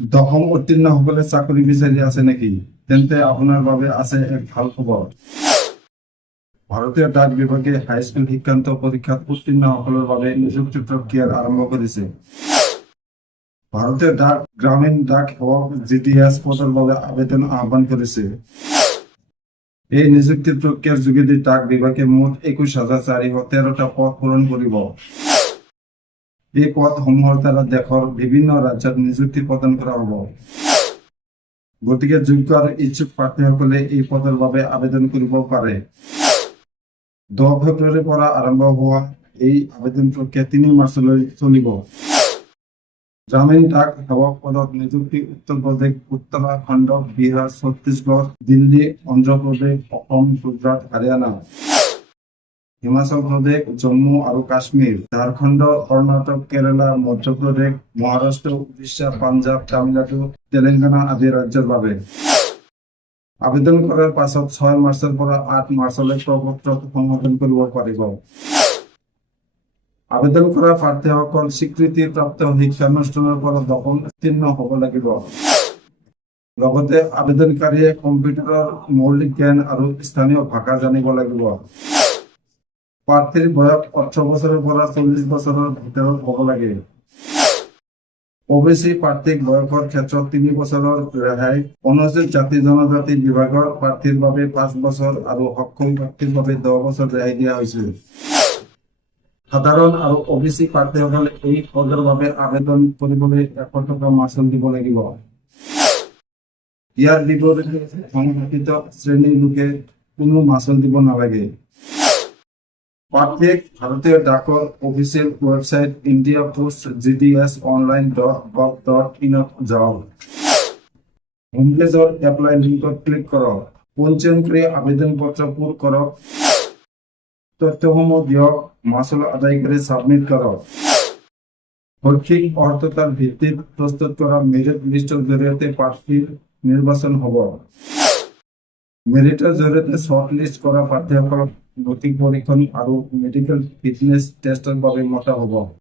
দশম উত্তীৰ্ণ সকলে চাকৰি বিচাৰি আছে নেকি? তেন্তে আপোনাৰ বাবে আছে এক ভাল খবৰ। ভাৰতীয় ডাক বিভাগে হাইস্কুল শিক্ষান্ত পৰীক্ষাত উত্তীৰ্ণ সকলৰ বাবে নিযুক্তি প্ৰক্ৰিয়া আৰম্ভ কৰিছে। ভাৰতীয় ডাক গ্ৰামীণ ডাক সেৱক GDS পদৰ বাবে আবেদন আহ্বান কৰিছে। এই নিযুক্তি প্ৰক্ৰিয়াৰ যোগেদি ডাক বিভাগে মুঠ 21,413টা পদ পূৰণ কৰিব। এই পদসমূহৰ দ্বাৰা দেশৰ বিভিন্ন ৰাজ্যত নিযুক্তি প্ৰদান কৰা হ'ব। গতিকে যোগ্য আৰু ইচ্ছুক প্ৰাৰ্থীসকলে এই পদৰ বাবে আবেদন কৰিব পাৰে। 10 ফেব্ৰুৱাৰীৰ পৰা আৰম্ভ হোৱা এই আবেদন প্ৰক্ৰিয়া 3 মাৰ্চলৈ চলিব। গ্ৰামীণ ডাক সেৱক পদত নিযুক্তি উত্তৰ প্ৰদেশ, উত্তৰাখণ্ড, বিহাৰ, ছত্তীশগড়, দিল্লী, অন্ধ্ৰ প্ৰদেশ, অসম, গুজৰাট, হাৰিয়ানা, হিমাচল প্ৰদেশ, জম্মু আৰু কাশ্মীৰ, ঝাৰখণ্ড, কৰ্ণাটক, কেৰালা, মধ্যপ্ৰদেশ, মহাৰাষ্ট্ৰ, উৰিষ্যা, পাঞ্জাৱ, তামিলনাডু, তেলেংগানা আদি ৰাজ্যৰ বাবে। আবেদন কৰাৰ পাছত 6 মাৰ্চৰ পৰা 8 মাৰ্চলৈ প্ৰপত্ৰটো সংশোধন কৰিব পাৰিব। আবেদন কৰা প্ৰাৰ্থীসকল স্বীকৃতিপ্ৰাপ্ত শিক্ষানুষ্ঠানৰ পৰা দশম উত্তীৰ্ণ হ'ব লাগিব। লগতে আবেদনকাৰীয়ে কম্পিউটাৰৰ মৌলিক জ্ঞান আৰু স্থানীয় ভাষা জানিব লাগিব। প্ৰাৰ্থীৰ বয়স 18 বছৰৰ পৰা 40 বছৰৰ ভিতৰত হ'ব লাগে। OBC প্ৰাৰ্থীক বয়সৰ ক্ষেত্ৰত 3 বছৰৰ ৰেহাই। অনুসূচিত জাতি জনজাতি বিভাগৰ প্ৰাৰ্থীৰ বাবে 5 বছৰ আৰু সক্ষম প্ৰাৰ্থীৰ বাবে 10 বছৰ ৰেহাই দিয়া হৈছে। সাধাৰণ আৰু OBC প্ৰাৰ্থীসকলে এই পদৰ বাবে আবেদন কৰিবলৈ 100 টকা মাচুল দিব লাগিব। ইয়াৰ বিপৰীতে সংৰক্ষিত শ্ৰেণীৰ লোকে কোনো মাচুল দিব নালাগে। প্ৰাৰ্থীক ভাৰতীয় ডাকৰ অফিচিয়েল ৱেবছাইট indiapost.gds.online.gov.in ত যাওক। হোম পেজৰ এপ্লাই লিংকত ক্লিক কৰক। পঞ্জীয়ন কৰি আবেদন পত্ৰ পূৰ কৰক। তথ্যসমূহ দিয়ক, মাচুল আদায় কৰি ছাবমিট কৰক। শৈক্ষিক অৰ্হতাৰ ভিত্তিত প্ৰস্তুত কৰা মেৰিট লিষ্টৰ জৰিয়তে প্ৰাৰ্থীৰ নিৰ্বাচন হ'ব। মেৰিটৰ জৰিয়তে শ্বৰ্ট লিষ্ট কৰা প্ৰাৰ্থীসকলক নৈতিক পৰীক্ষণ আৰু মেডিকেল ফিটনেছ টেষ্টৰ বাবে মতা হ'ব।